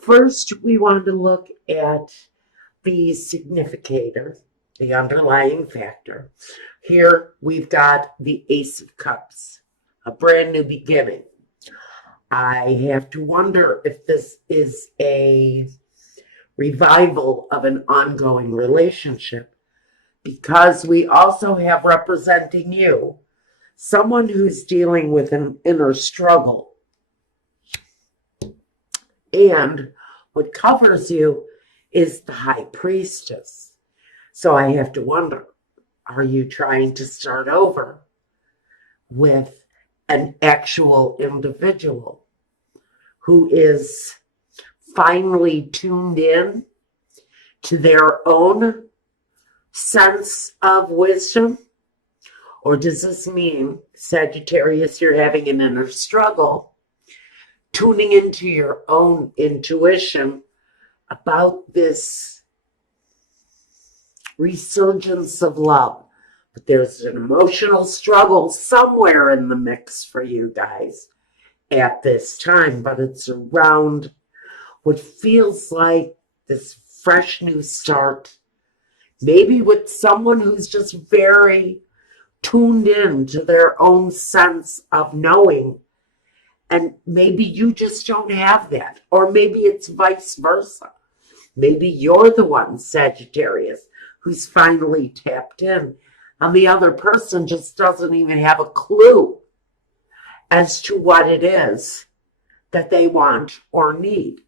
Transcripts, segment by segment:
First, we want to look at the significator, the underlying factor. Here we've got the Ace of Cups, a brand new beginning. I have to wonder if this is a revival of an ongoing relationship, because we also have representing you someone who's dealing with an inner struggle. And what covers you is the High Priestess. So I have to wonder, are you trying to start over with an actual individual who is finally tuned in to their own sense of wisdom? Or does this mean, Sagittarius, you're having an inner struggle, tuning into your own intuition about this resurgence of love? But there's an emotional struggle somewhere in the mix for you guys at this time, but it's around what feels like this fresh new start, maybe with someone who's just very tuned in to their own sense of knowing. And maybe you just don't have that. Or maybe it's vice versa. Maybe you're the one, Sagittarius, who's finally tapped in, and the other person just doesn't even have a clue as to what it is that they want or need.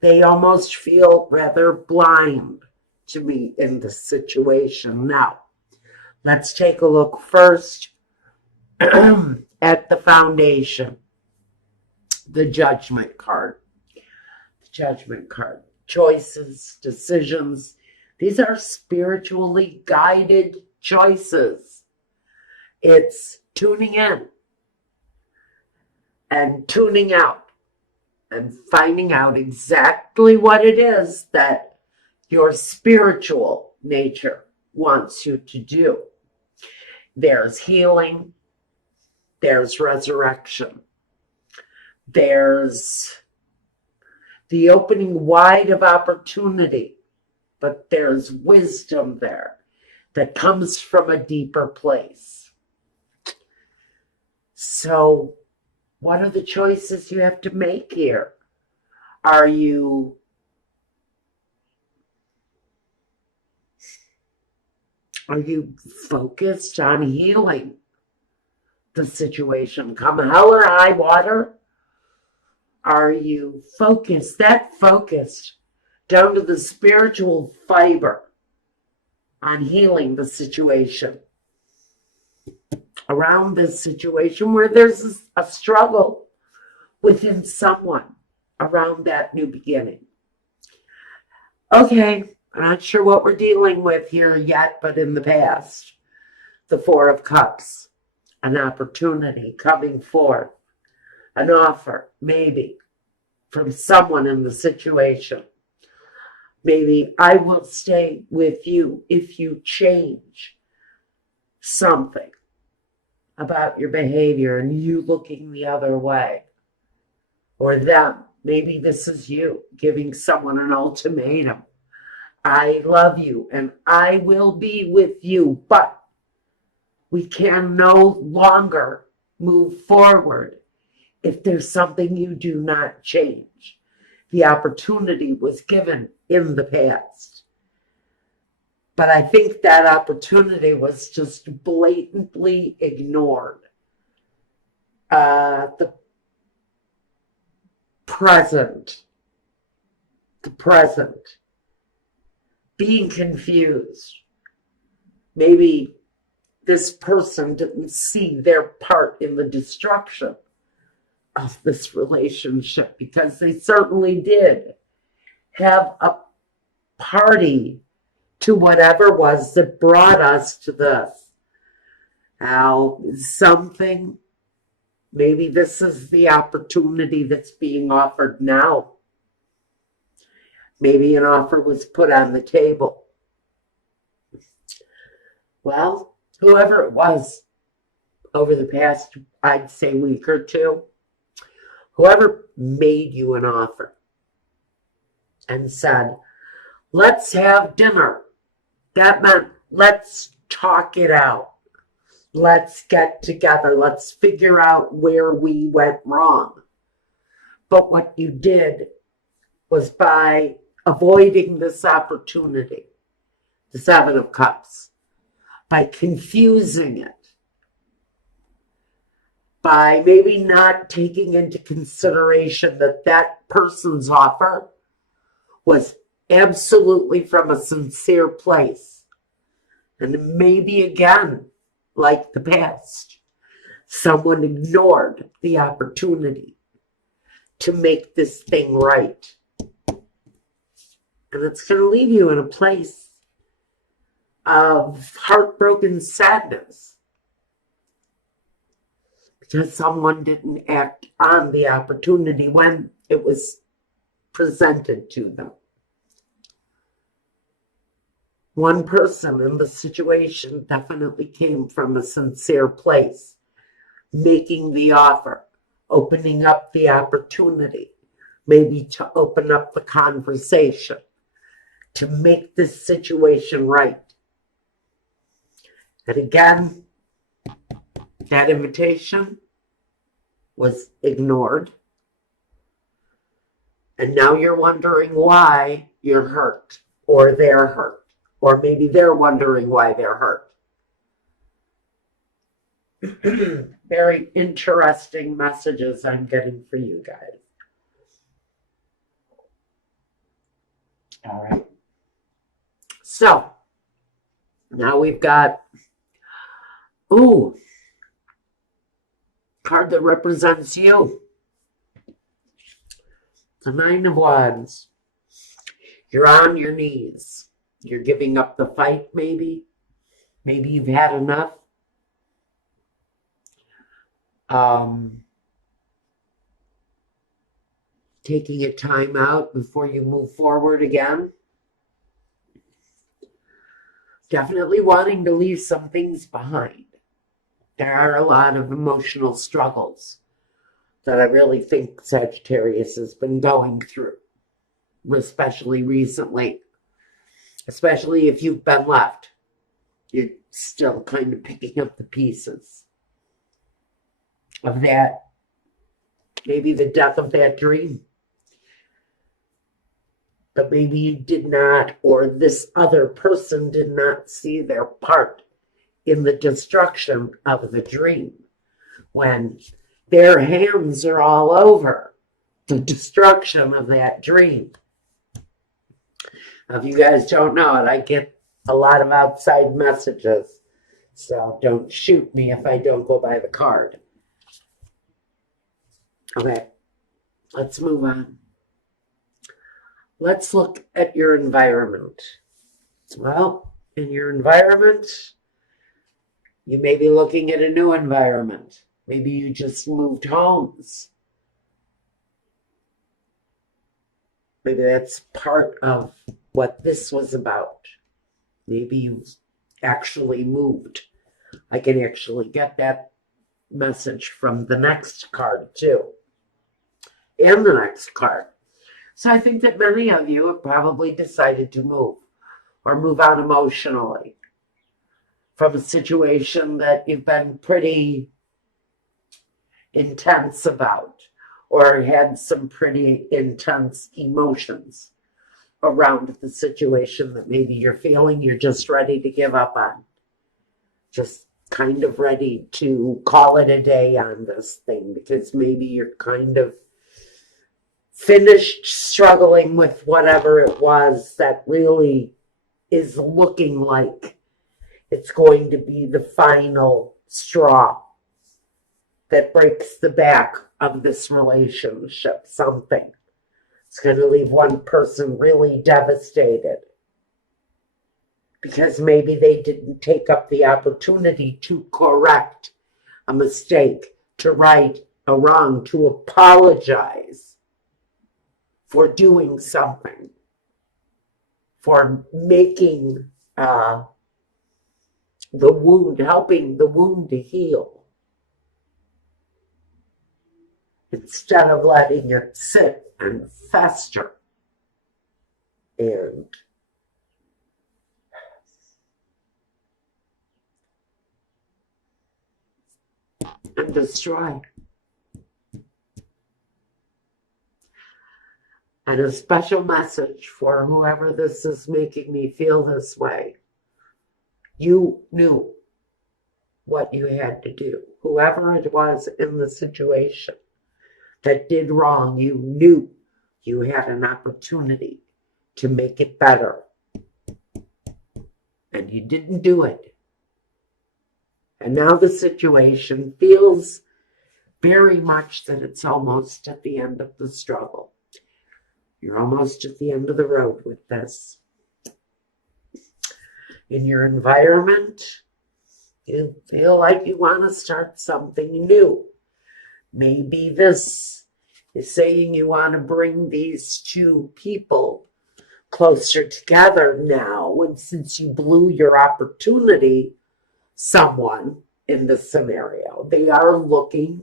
They almost feel rather blind to me in this situation. Now, let's take a look first at the foundation, the Judgment card. The Judgment card. Choices, decisions. These are spiritually guided choices. It's tuning in and tuning out and finding out exactly what it is that your spiritual nature wants you to do. There's healing, there's resurrection, there's the opening wide of opportunity, but there's wisdom there that comes from a deeper place. So, what are the choices you have to make here? Are you focused on healing the situation, come hell or high water? Are you focused down to the spiritual fiber on healing the situation around this situation where there's a struggle within someone around that new beginning? Okay, I'm not sure what we're dealing with here yet, but in the past, the Four of Cups, an opportunity coming forth, an offer, maybe, from someone in the situation. Maybe I will stay with you if you change something about your behavior and you looking the other way. Or them. Maybe this is you giving someone an ultimatum. I love you and I will be with you, but we can no longer move forward if there's something you do not change. The opportunity was given in the past, but I think that opportunity was just blatantly ignored. The present, being confused. Maybe this person didn't see their part in the destruction of this relationship, because they certainly did have a party to whatever was that brought us to this. Now, maybe this is the opportunity that's being offered now. Maybe an offer was put on the table. Well, whoever it was over the past, I'd say, week or two, whoever made you an offer, and said, let's have dinner. That meant let's talk it out. Let's get together. Let's figure out where we went wrong. But what you did was, by avoiding this opportunity, the Seven of Cups, by confusing it, by maybe not taking into consideration that that person's offer was absolutely from a sincere place. And maybe again, like the past, someone ignored the opportunity to make this thing right. And it's going to leave you in a place of heartbroken sadness because someone didn't act on the opportunity when it was presented to them. One person in the situation definitely came from a sincere place, making the offer, opening up the opportunity, maybe to open up the conversation, to make this situation right. And again, that invitation was ignored. And now you're wondering why you're hurt, or they're hurt, or maybe they're wondering why they're hurt. Very interesting messages I'm getting for you guys. All right. So now we've got, card that represents you. The Nine of Wands. You're on your knees. You're giving up the fight, maybe. Maybe you've had enough. Taking a time out before you move forward again. Definitely wanting to leave some things behind. There are a lot of emotional struggles that I really think Sagittarius has been going through, especially recently. Especially if you've been left. You're still kind of picking up the pieces of that. Maybe the death of that dream. But maybe you did not, or this other person did not see their part in the destruction of the dream, when their hands are all over the destruction of that dream. Now, if you guys don't know it, I get a lot of outside messages, so don't shoot me if I don't go by the card. Okay, let's move on. Let's look at your environment. Well, in your environment, you may be looking at a new environment. Maybe you just moved homes. Maybe that's part of what this was about. Maybe you actually moved. I can actually get that message from the next card too. And the next card. So I think that many of you have probably decided to move or move out emotionally from a situation that you've been pretty intense about, or had some pretty intense emotions around the situation that maybe you're feeling you're just ready to give up on. Just kind of ready to call it a day on this thing, because maybe you're kind of finished struggling with whatever it was that really is looking like it's going to be the final straw that breaks the back of this relationship. Something. It's going to leave one person really devastated because maybe they didn't take up the opportunity to correct a mistake, to right a wrong, to apologize for doing something, for making the wound, helping the wound to heal, instead of letting it sit and fester. and destroy. And a special message for whoever this is making me feel this way. You knew what you had to do. Whoever it was in the situation that did wrong, you knew you had an opportunity to make it better. And you didn't do it. And now the situation feels very much that it's almost at the end of the struggle. You're almost at the end of the road with this. In your environment, you feel like you want to start something new. Maybe this is saying you want to bring these two people closer together now, and since you blew your opportunity, someone in the scenario, they are looking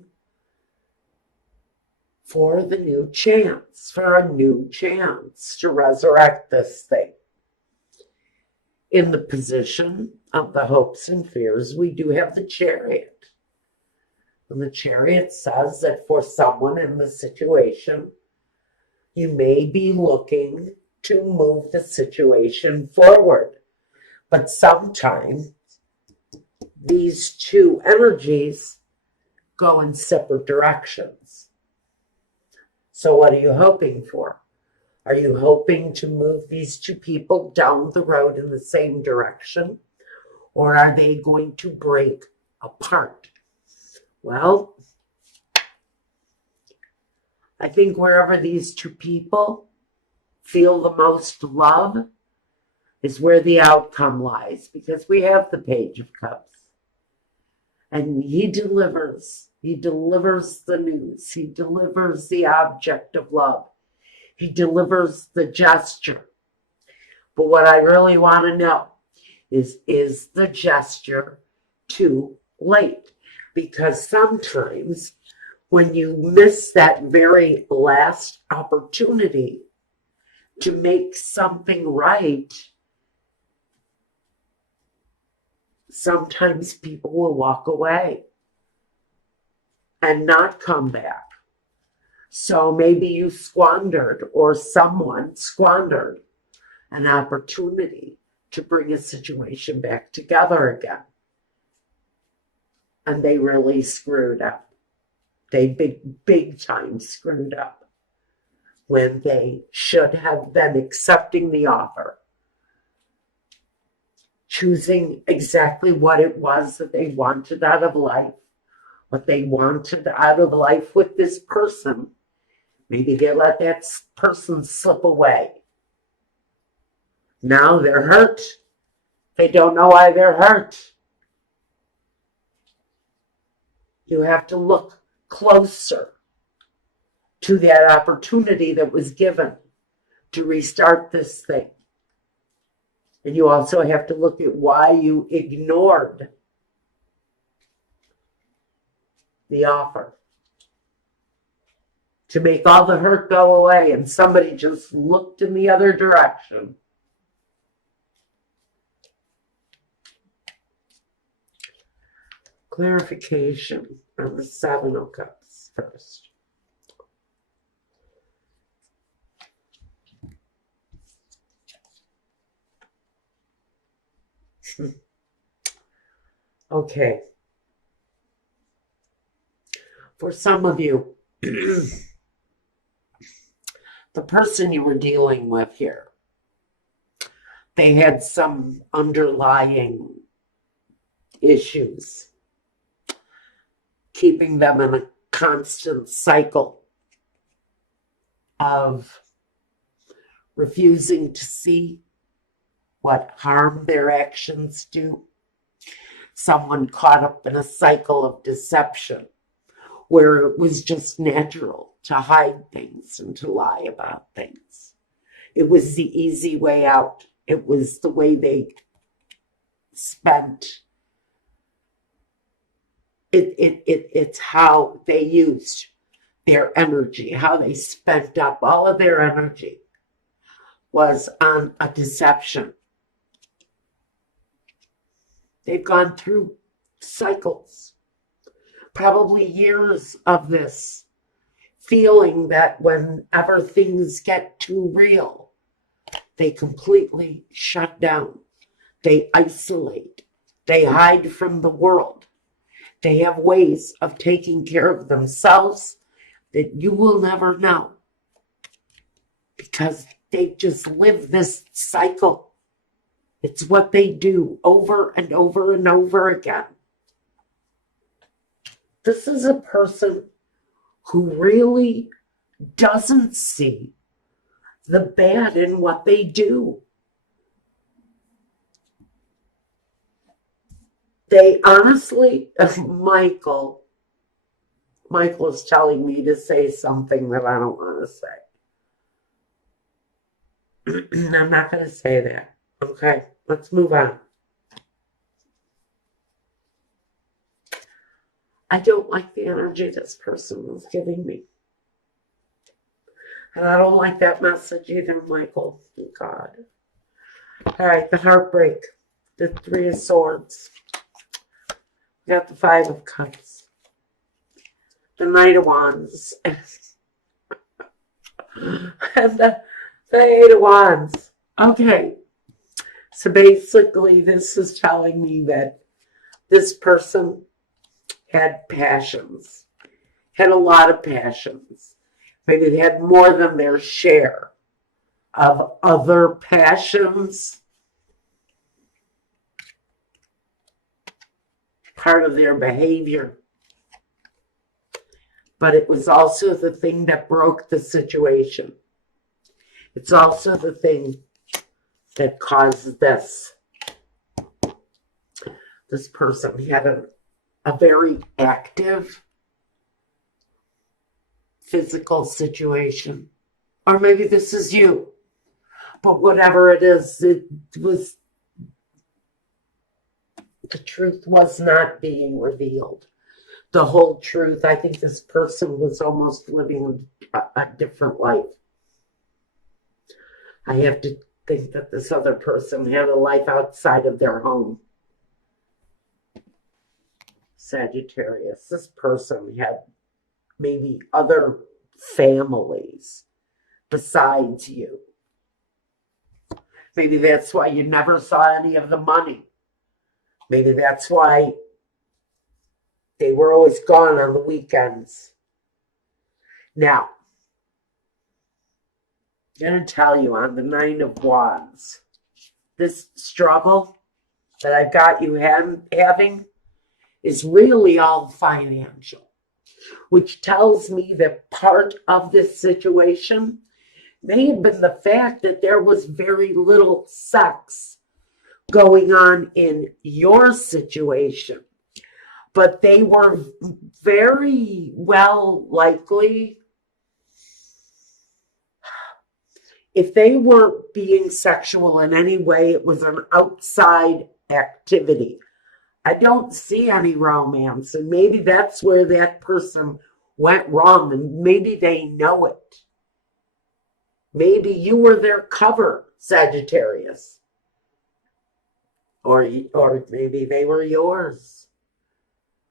for the new chance, for a new chance to resurrect this thing. In the position of the hopes and fears, we do have the Chariot. And the Chariot says that for someone in the situation, you may be looking to move the situation forward. But sometimes these two energies go in separate directions. So what are you hoping for? Are you hoping to move these two people down the road in the same direction? Or are they going to break apart? Well, I think wherever these two people feel the most love is where the outcome lies, because we have the Page of Cups. And he delivers the news. He delivers the object of love. He delivers the gesture. But what I really want to know is the gesture too late? Because sometimes when you miss that very last opportunity to make something right, sometimes people will walk away and not come back. So maybe you squandered, or someone squandered, an opportunity to bring a situation back together again. And they really screwed up. They big time screwed up when they should have been accepting the offer, choosing exactly what it was that they wanted out of life, what they wanted out of life with this person. Maybe they let that person slip away. Now they're hurt. They don't know why they're hurt. You have to look closer to that opportunity that was given to restart this thing. And you also have to look at why you ignored the offer. To make all the hurt go away, and somebody just looked in the other direction. Clarification on the Seven of Cups first. Okay. For some of you, the person you were dealing with here, they had some underlying issues, keeping them in a constant cycle of refusing to see what harm their actions do. Someone caught up in a cycle of deception where it was just natural to hide things and to lie about things. It was the easy way out. It was the way they spent. It's how they used their energy, how they spent up all of their energy. was on a deception. They've gone through cycles, probably years of this, feeling that whenever things get too real, they completely shut down. They isolate. They hide from the world. They have ways of taking care of themselves that you will never know, because they just live this cycle. It's what they do over and over and over again. This is a person who really doesn't see the bad in what they do. They honestly, Michael is telling me to say something that I don't want to say. I'm not going to say that. Okay, let's move on. I don't like the energy this person was giving me. And I don't like that message either, Michael. God. All right, the heartbreak. The Three of Swords. We got the Five of Cups. The Knight of Wands. And the Eight of Wands. Okay. So basically, this is telling me that this person had passions. Had a lot of passions. Maybe they had more than their share of other passions. Part of their behavior. But it was also the thing that broke the situation. It's also the thing that caused this. This person had a very active physical situation. Or maybe this is you. But whatever it is, it was, the truth was not being revealed. The whole truth. I think this person was almost living a different life. I have to think that this other person had a life outside of their home. Sagittarius. This person had maybe other families besides you. Maybe that's why you never saw any of the money. Maybe that's why they were always gone on the weekends. Now, I'm going to tell you on the Nine of Wands, this struggle that I've got you having is really all financial, which tells me that part of this situation may have been the fact that there was very little sex going on in your situation. But they were very well likely, if they weren't being sexual in any way, it was an outside activity. I don't see any romance, and maybe that's where that person went wrong, and maybe they know it. Maybe you were their cover, Sagittarius. Or maybe they were yours.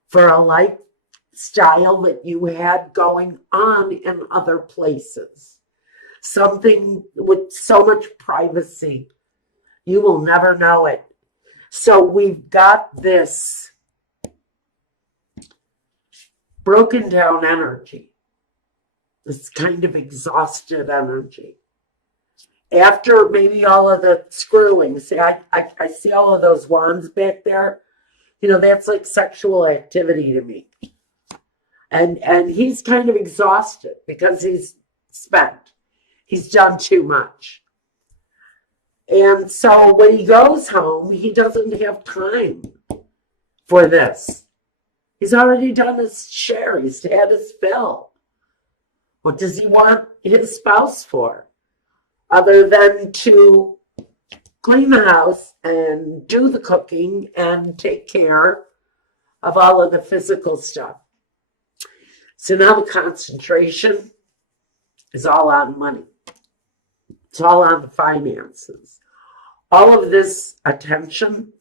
For a lifestyle that you had going on in other places. Something with so much privacy. You will never know it. So we've got this broken down energy. This kind of exhausted energy. After maybe all of the screwing. See, I see all of those wands back there. You know, that's like sexual activity to me. And he's kind of exhausted because he's spent. He's done too much. And so when he goes home, he doesn't have time for this. He's already done his share. He's had his fill. What does he want his spouse for? Other than to clean the house and do the cooking and take care of all of the physical stuff. So now the concentration is all on money. It's all on the finances. All of this attention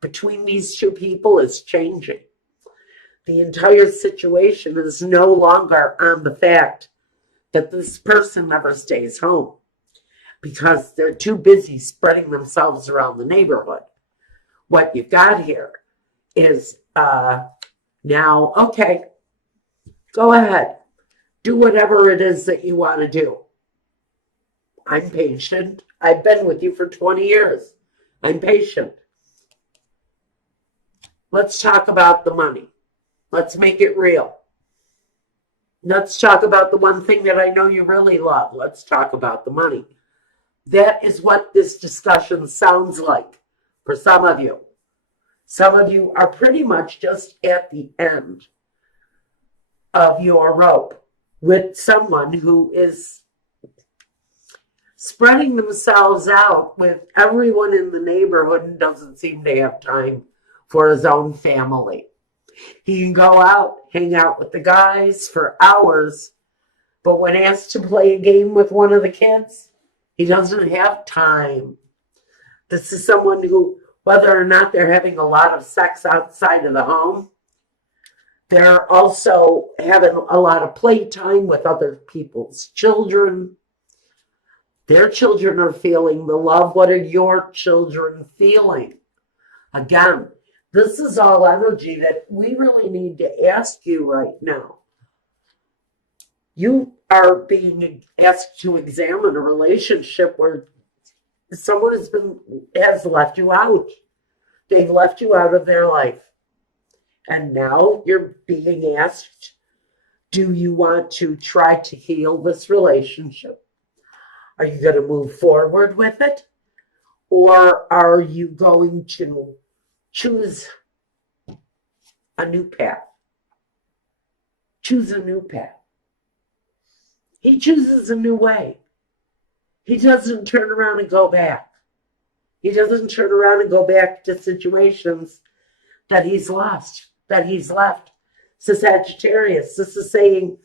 between these two people is changing. The entire situation is no longer on the fact that this person never stays home because they're too busy spreading themselves around the neighborhood. What you've got here is now, okay, go ahead. Do whatever it is that you want to do. I'm patient. I've been with you for 20 years. I'm patient. Let's talk about the money. Let's make it real. Let's talk about the one thing that I know you really love. Let's talk about the money. That is what this discussion sounds like for some of you. Some of you are pretty much just at the end of your rope with someone who is spreading themselves out with everyone in the neighborhood and doesn't seem to have time for his own family. He can go out, hang out with the guys for hours, but when asked to play a game with one of the kids, he doesn't have time. This is someone who, whether or not they're having a lot of sex outside of the home, they're also having a lot of playtime with other people's children. Their children are feeling the love. What are your children feeling? Again, this is all energy that we really need to ask you right now. You are being asked to examine a relationship where someone has left you out. They've left you out of their life. And now you're being asked, do you want to try to heal this relationship? Are you going to move forward with it? Or are you going to choose a new path? Choose a new path. He chooses a new way. He doesn't turn around and go back. He doesn't turn around and go back to situations that he's lost, that he's left. So Sagittarius, this is saying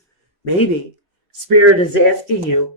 maybe Spirit is asking you